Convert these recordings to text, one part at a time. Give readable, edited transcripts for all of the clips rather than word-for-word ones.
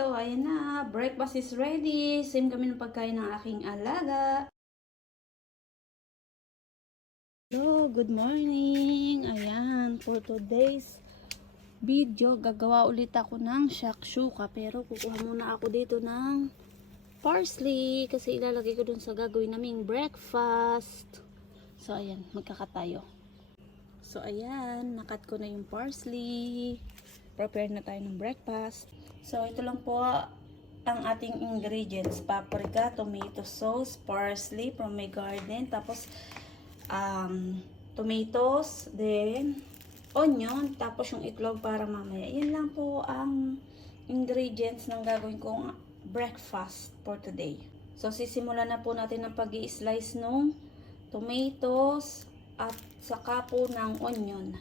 So, ayan na. Breakfast is ready. Same kami ng pagkain ng aking alaga. Hello, good morning. Ayan, for today's video, gagawa ulit ako ng shakshuka. Pero kukuha muna ako dito ng parsley kasi ilalagay ko dun sa gagawin naming breakfast. So, ayan, magkakatayo. So, ayan, nakat ko na yung parsley. Prepare na tayo ng breakfast. So, ito lang po ang ating ingredients. Paprika, tomato sauce, parsley from my garden. Tapos, tomatoes, then, onion. Tapos, yung itlog para mamaya. Yan lang po ang ingredients ng gagawin kong breakfast for today. So, sisimulan na po natin ang pag-i-slice ng tomatoes at saka po ng onion.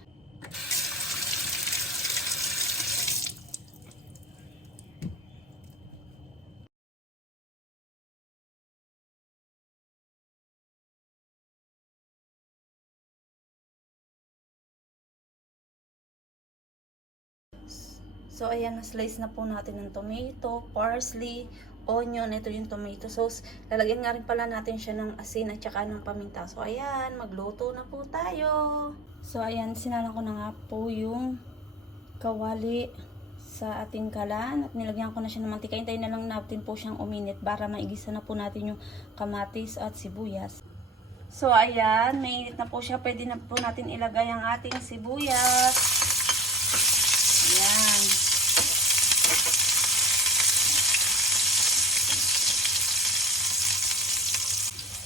So, ayan, na-slice na po natin ng tomato, parsley, onion. Ito yung tomato sauce. Lalagyan nga rin pala natin siya ng asin at saka ng paminta. So, ayan, magluto na po tayo. So, ayan, sinalang ko na nga po yung kawali sa ating kalan. At nilagyan ko na siya ng mantika. Hintayin na lang natin po siyang uminit para maigisa na po natin yung kamatis at sibuyas. So, ayan, mainit na po siya. Pwede na po natin ilagay ang ating sibuyas. Ayan.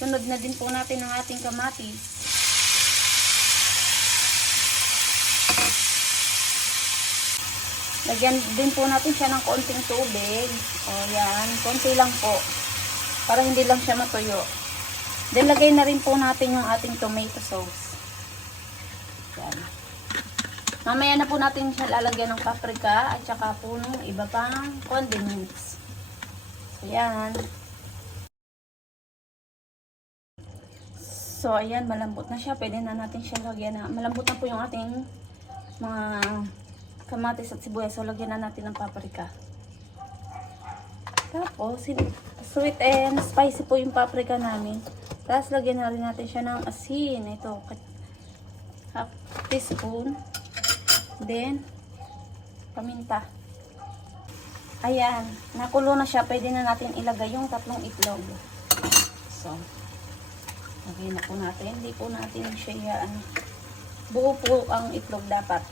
Sunod na din po natin ang ating kamatis. Lagyan din po natin siya ng konting tubig. O yan, konti lang po. Para hindi lang siya matuyo. Then lagay na rin po natin yung ating tomato sauce. Yan. Mamaya na po natin siya lalagyan ng paprika at saka po ng iba pang condiments. So yan. So, ayan, malambot na siya. Pwede na natin siya lagyan na. Malambot na po yung ating mga kamatis at sibuyas. So, lagyan na natin ng paprika. Tapos, sweet and spicy po yung paprika namin. Tapos, lagyan na rin natin siya ng asin. Ito, half teaspoon. Then, paminta. Ayan, nakulo na siya. Pwede na natin ilagay yung 3 itlog. So, lagay na po natin. Hindi po natin siya buo po ang itlog dapat.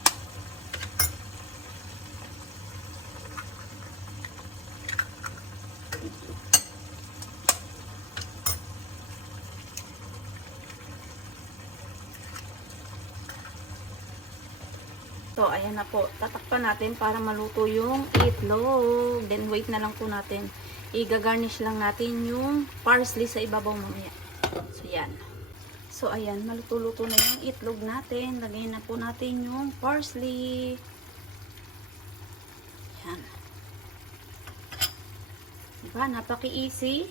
So, ayan na po. Tatakpan natin para maluto yung itlog. Then, wait na lang po natin. I-garnish lang natin yung parsley sa ibabaw mamaya. So, yan. So, ayan. Maluto-luto na yung itlog natin. Lagay na po natin yung parsley. Yan. Diba? Napaka-easy.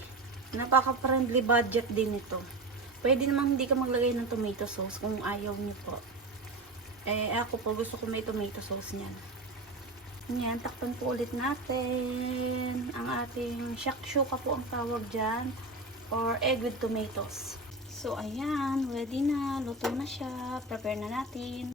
Napaka-friendly budget din ito. Pwede naman hindi ka maglagay ng tomato sauce kung ayaw niyo po. Ako po gusto ko may tomato sauce niyan. Yan. Takpan po ulit natin ang ating shakshuka po ang tawag dyan. Or egg with tomatoes. So, ayan. Ready na. Luto na siya. Prepare na natin.